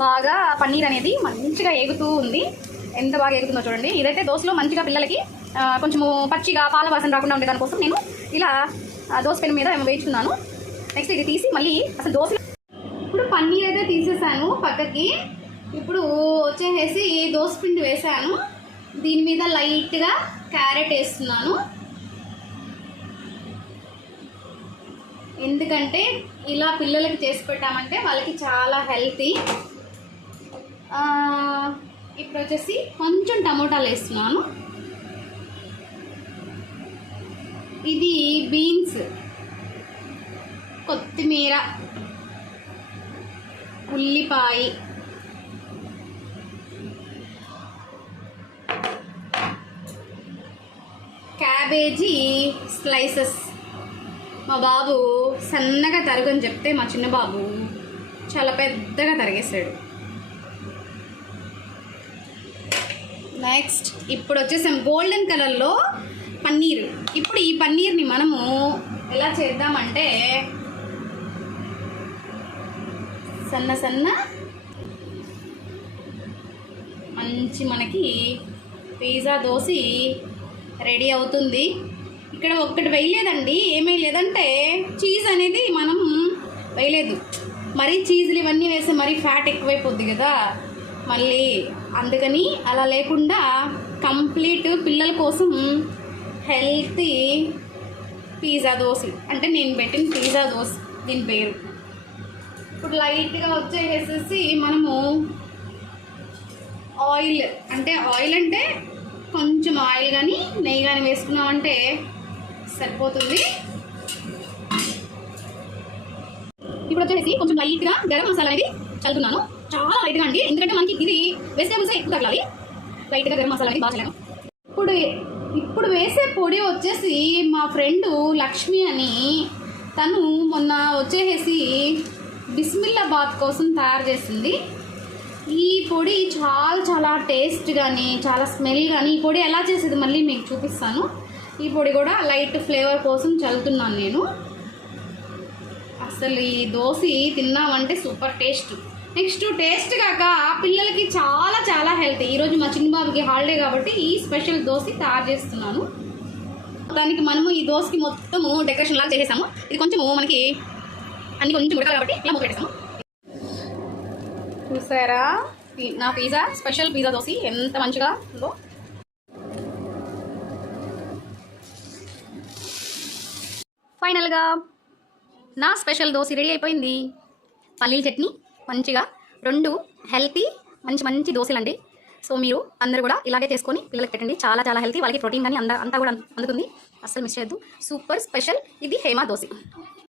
బాగా పన్నీర్ అనేది మంచిగా ఎగుతూ ఉంది. ఎంత బాగా ఎగుతుందో చూడండి. ఇదైతే దోశలో మంచిగా పిల్లలకి కొంచెము పచ్చిగా పాల వాసన రాకుండా ఉండే దానికోసం నేను ఇలా దోశ పెనం మీద వేయించుకున్నాను. నెక్స్ట్ ఇది తీసి మళ్ళీ అసలు దోశ ఇప్పుడు పన్నీర్ అయితే తీసేసాను పక్కకి. ఇప్పుడు వచ్చేసి దోశ పిండి వేసాను. దీని మీద లైట్గా క్యారెట్ వేస్తున్నాను. ఎందుకంటే ఇలా పిల్లలకి చేసి పెట్టామంటే వాళ్ళకి చాలా హెల్తీ. ఇప్పుడు వచ్చేసి కొంచెం టమోటాలు వేస్తున్నాను. ఇది బీన్స్, కొత్తిమీర, ఉల్లిపాయ, క్యాబేజీ స్లైసెస్. మా బాబు సన్నగా తరుగని చెప్తే మా చిన్న బాబు చాలా పెద్దగా తరిగేసాడు. నెక్స్ట్ ఇప్పుడు వచ్చేసాం గోల్డెన్ కలర్లో పన్నీర్. ఇప్పుడు ఈ పన్నీర్ని మనము ఎలా చేద్దామంటే సన్న సన్న మంచి మనకి పిజ్జా దోశ రెడీ అవుతుంది. ఇక్కడ ఒక్కటి వేయలేదండి. ఏమీ లేదంటే చీజ్ అనేది మనం వేయలేదు. మరీ చీజులు ఇవన్నీ వేస్తే మరీ ఫ్యాట్ ఎక్కువైపోద్ది కదా మళ్ళీ, అందుకని అలా లేకుండా కంప్లీట్ పిల్లల కోసం హెల్తీ పిజ్జా దోశ అంటే నేను పెట్టిన పిజ్జా దోశ దీని పేరు. ఇప్పుడు లైట్గా వచ్చేసేసి మనము ఆయిల్ అంటే కొంచెం ఆయిల్ కానీ నెయ్యి కానీ వేసుకున్నామంటే సరిపోతుంది. ఇప్పుడు వచ్చేసి కొంచెం లైట్గా గరం మసాలా అనేది చల్లుతున్నాను. చాలా లైట్గా అండి, ఎందుకంటే మనకి ఇది వెజిటేబుల్స్ ఎక్కువ తగలాలి. లైట్గా గరం మసాలా అనేది బాగా చల్లాను. ఇప్పుడు వేసే పొడి వచ్చేసి మా ఫ్రెండు లక్ష్మి అని, తను మొన్న వచ్చేసి బిస్మిల్లాబాద్ కోసం తయారు చేసింది. ఈ పొడి చాలా చాలా టేస్ట్ కానీ చాలా స్మెల్ కానీ, ఈ పొడి ఎలా చేసేది మళ్ళీ మీకు చూపిస్తాను. ఈ పొడి కూడా లైట్ ఫ్లేవర్ కోసం చల్లుతున్నాను నేను. అసలు ఈ దోశ తిన్నామంటే సూపర్ టేస్ట్. నెక్స్ట్ టేస్ట్ కాక పిల్లలకి చాలా చాలా హెల్తీ. ఈరోజు మా చిన్న బాబుకి హాలిడే కాబట్టి ఈ స్పెషల్ దోశ తయారు చేస్తున్నాను. దానికి మనము ఈ దోశకి మొత్తము డెకరేషన్ లాగా చేసేసాము. ఇది కొంచెము మనకి అన్ని కొంచెం ఉడకాలి కాబట్టి ఇలా మూత పెట్టేసాము. చూసారా నా పిజ్జా, స్పెషల్ పిజ్జా దోశ ఎంత మంచిగా ఉందో. ఫైనల్గా నా స్పెషల్ దోశ రెడీ అయిపోయింది. పల్లీల చట్నీ మంచిగా, 2 హెల్తీ మంచి మంచి దోశలు అండి. సో మీరు అందరూ కూడా ఇలాగే చేసుకొని పిల్లలకి పెట్టండి. చాలా చాలా హెల్తీ, వాళ్ళకి ప్రోటీన్ కానీ అంతా కూడా అందుతుంది. అస్సలు మిస్ చేయొద్దు. సూపర్ స్పెషల్ ఇది హేమా దోశ.